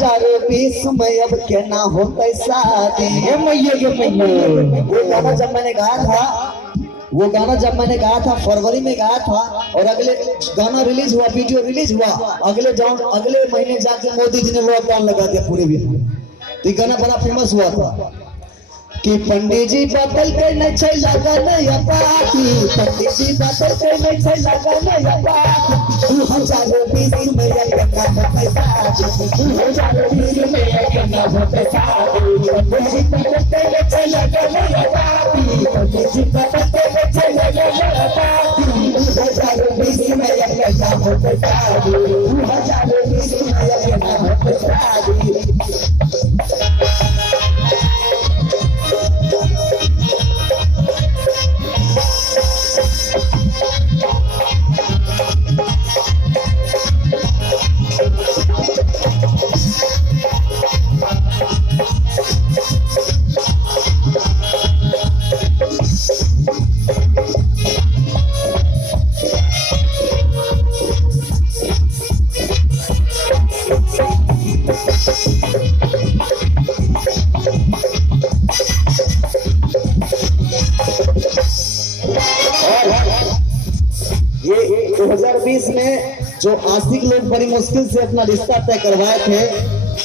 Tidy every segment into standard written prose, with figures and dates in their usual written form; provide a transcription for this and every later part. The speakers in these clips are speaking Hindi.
2020 में अब क्या ना होता शादी। ये मैया वो गाना जब मैंने गाया था, वो गाना जब मैंने गाया था फरवरी में गाया था, और अगले गाना रिलीज हुआ, वीडियो रिलीज हुआ, अगले महीने जाके मोदी जी ने लॉकडाउन लगा दिया पूरे बिहार। तो ये गाना बड़ा फेमस हुआ था कि पंडित जी बदल के नहीं छै लगन या बाकी, पंडित जी बदल के नहीं छै लगन या बाकी। 2020 में ये करना होता शादी, 2020 में ये करना होता शादी। पंडित जी बदल के नहीं छै लगन या बाकी, पंडित जी बदल के नहीं छै लगन या बाकी। 2020 में ये करना होता शादी, 2020 में ये करना होता शादी। ये 2020 में जो आशिक लोग बड़ी मुश्किल से अपना रिश्ता तय करवाए थे,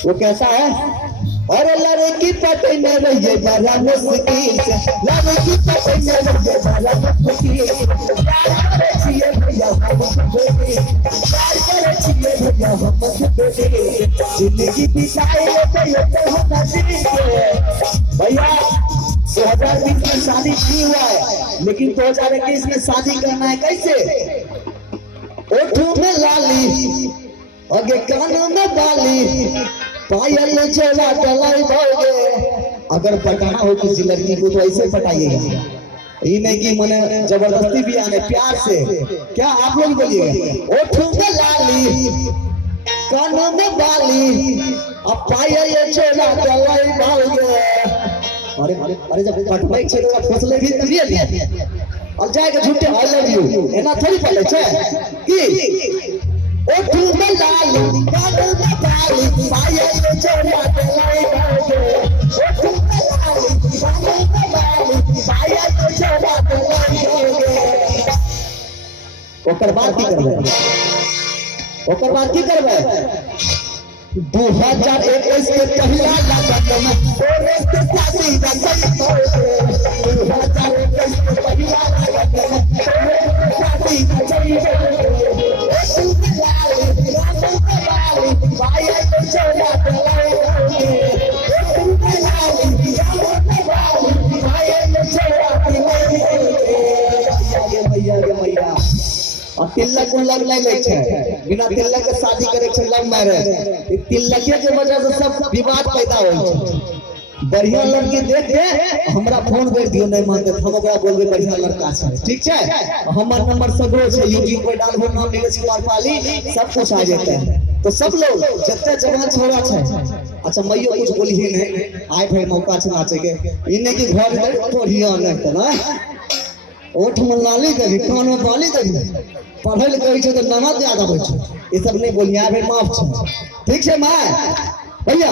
वो कैसा है? अरे लड़की पटे में रहिए बड़ा मुश्किल से, लड़की पटे में रहिए बड़ा मुश्किल से। प्यार करे छिए भैया हम बेटी, प्यार करे छिए भैया हम बेटी। जिंदगी बिताए लेते हो नसीब से भैया। 2020 में शादी नहीं हुआ है, लेकिन 2021 में शादी करना है। कैसे? ओठों में लाली, आगे कानों में बाली, पायल चला चलाई भोगे। अगर पटाना हो किसी लड़की को तो ऐसे पटाइएगा, ये नहीं कि मैंने जबरदस्ती भी आने, प्यार से। क्या आप लोग बोलिएगा? ओठों में लाली, कानों में बाली, अब पायल चला चलाई भोगे। अरे अरे जब पटना एक छेड़वा फसले भी तभी है, अब जाएगा झूठे आई लव यू एना थोड़ी पड़े छे की। ओठू में लाली, कानों में बाली, पायल चोरा चलाई भोगे। ओठू में लाली, कानों में बाली, पायल चोरा चलाई भोगे। ओकर बाद की करबे? ओकर बाद की करबे? 2021 के पहला लगन में तोरे से शादी रखई भोगे। 2021 के पहला लगन में तोरे से शादी रखई भोगे। ओठू में लाली, कानों में बाली, पायल चोरा चलाई भोगे। ओठू में लाली, कानों में बाली, पायल चोरा चलाई भोगे। भैया और तिलक उलक लगे छे, बिना तिलक के शादी करे छे लव मैरिज। तिलके के वजह से सब विवाद पैदा होय छे। बढ़िया लड़की देख के हमरा फोन कर दियो, नहीं मानते हम ओकरा बोलबे बढ़िया लड़का छे, ठीक छे। हमर नंबर सगरो छे, यूट्यूब पे डालबो नाम नीरज कुमार पाली, सब कुछ आ जेते हैं। तो सब लोग जत्ते जवान छोरा छे, अच्छा मैयो कुछ बोलिए नहीं, आए भाई मौका छे नाचे के, इने की घर में बढ़िया नहीं त ना। ओठ में लाली देवी, कान में बाली देवी, पढ़े लिखे छे तो नमक ज्यादा होय छे, ये सब नहीं बोलिए, भाई माफ छे, ठीक छे माय भैया।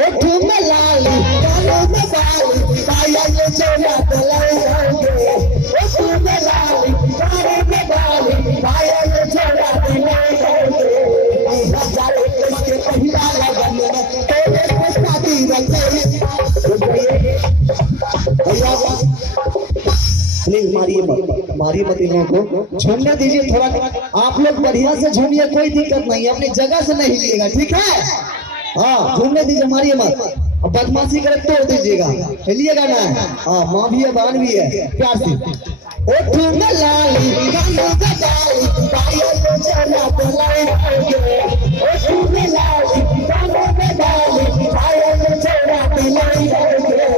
ओठ में लाली, कान में बाली, पायल चोरा चलाई भोगे। ओठ में लाली, कान में बाली, पायल चोरा चलाई भोगे। 2021 के पहला लगन में तोरे से शादी रखई भैया। प्लीज मारिए मत इन लोगों को, झूमने दीजिए थोड़ा। आप लोग बढ़िया से झूमिए, कोई दिक्कत नहीं, अपनी जगह से नहीं हिलिएगा, ठीक है? हाँ झूमने दीजिए, मारिए मत। अब बदमाशी करे तोड़ दीजिएगा, हिलिएगा ना। हाँ माँ भी है, बहन भी है, प्यार से। ओठू में लाली, कानों में बाली, पायल चोरा चलाई भोगे। ओठू में लाली, कानों में बाली, पायल चोरा चलाई भोगे।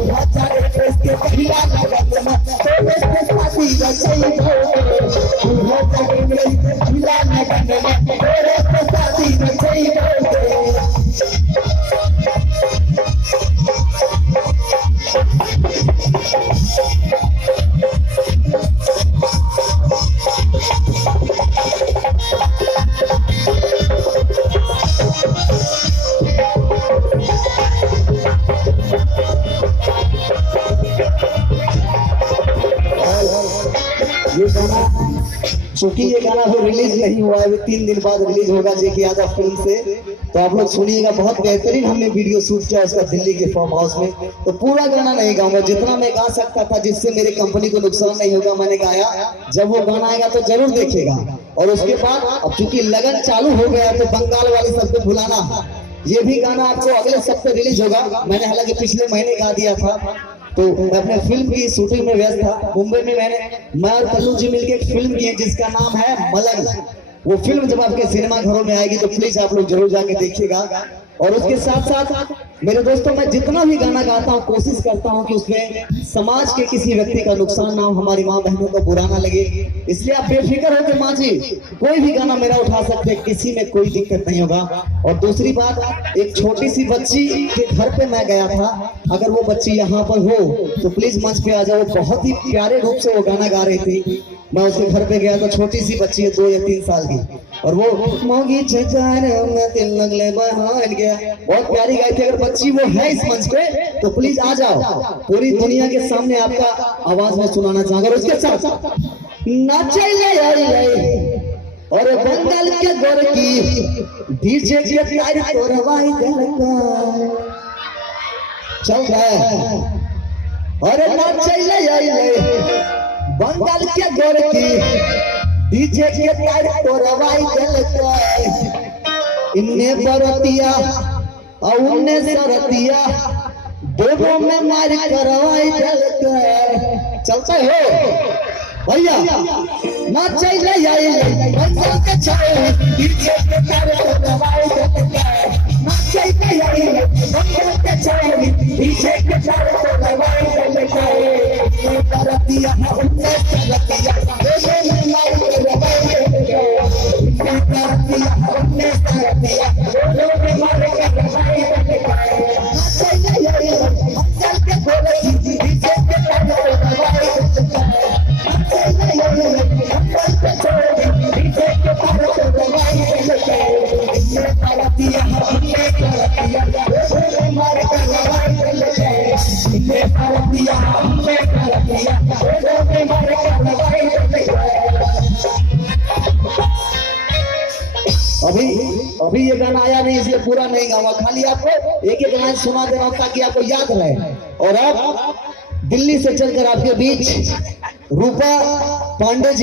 2021 के पहला लगन में तोरे से शादी रखई भोगे। 2021 के पहला लगन में तोरे से शादी रखई भोगे। चूंकि ये गाना अभी रिलीज नहीं हुआ है, अभी 3 दिन बाद रिलीज होगा जेके यादव फिल्म से, तो आप लोग सुनिएगा। बहुत बेहतरीन हमने वीडियो शूट किया उसका दिल्ली के फार्म हाउस में। तो पूरा गाना नहीं गाऊंगा, जितना मैं गा सकता था जिससे मेरे कंपनी को नुकसान नहीं होगा मैंने गाया। जब वो गाना आएगा तो जरूर देखेगा। और उसके बाद अब चूंकि लगन चालू हो गया तो बंगाल वाले शब्द भुलाना, ये भी गाना आपको अगले सप्ताह रिलीज होगा। मैंने हालांकि पिछले महीने गा दिया था, तो मैं अपने फिल्म की शूटिंग में व्यस्त था। मुंबई में मैं और कल्लू जी मिलकर एक फिल्म की है जिसका नाम है मलंग। वो फिल्म जब आपके सिनेमा घरों में आएगी तो प्लीज आप लोग जरूर जाके देखिएगा। और उसके साथ साथ मेरे दोस्तों, मैं जितना भी गाना गाता हूँ कोशिश करता हूँ कि उसमें समाज के किसी व्यक्ति का नुकसान ना हो, हमारी माँ बहनों को बुरा ना लगे। इसलिए आप बेफिक्र हो कि माँ जी कोई भी गाना मेरा उठा सकते, किसी में कोई दिक्कत नहीं होगा। और दूसरी बात, एक छोटी सी बच्ची के घर पे मैं गया था, अगर वो बच्ची यहाँ पर हो तो प्लीज मंच पे आ जाओ। बहुत ही प्यारे रूप से वो गाना गा रही थी। मैं उसके घर पे गया तो छोटी सी बच्ची है 2 या 3 साल की, और वो मोगी चचार में दिल लगले बहान गया, बहुत प्यारी गाई थी। अगर बच्ची वो है इस मंच पे तो प्लीज आ जाओ, पूरी दुनिया के सामने आपका आवाज में सुनाना चाहूंगा। और उसके साथ नाचले और बंगाल के गोरकी डीजे के तार तोरवाई देलका चल रहा है। और नाचले बंगाल के गोरकी डीजे के तार तोरवाई देलका, इन्ने बरतिया और उन्ने सरतिया दोनों में मार करवाई देलका। चलता हो भैया ना चले बंगाल के छाए डीजे के तार तोरवाई देलका, ना चले बंगाल के छाए डीजे के तार तोरवाई देलका, बरतिया उन्ने सरतिया दोनों में मार करवाई देलका, बरतिया उन्ने सरतिया दोनों में मार करवाई देलका, ना चले बंगाल के गोरकी डीजे के तार तोरवाई देलका, अभी ये गाना आया नहीं इसलिए पूरा नहीं गाऊंगा, खाली आपको एक एक लाइन सुना दे रहा हूं ताकि आपको याद रहे। और अब दिल्ली से चलकर आपके बीच रूपा पांडे जी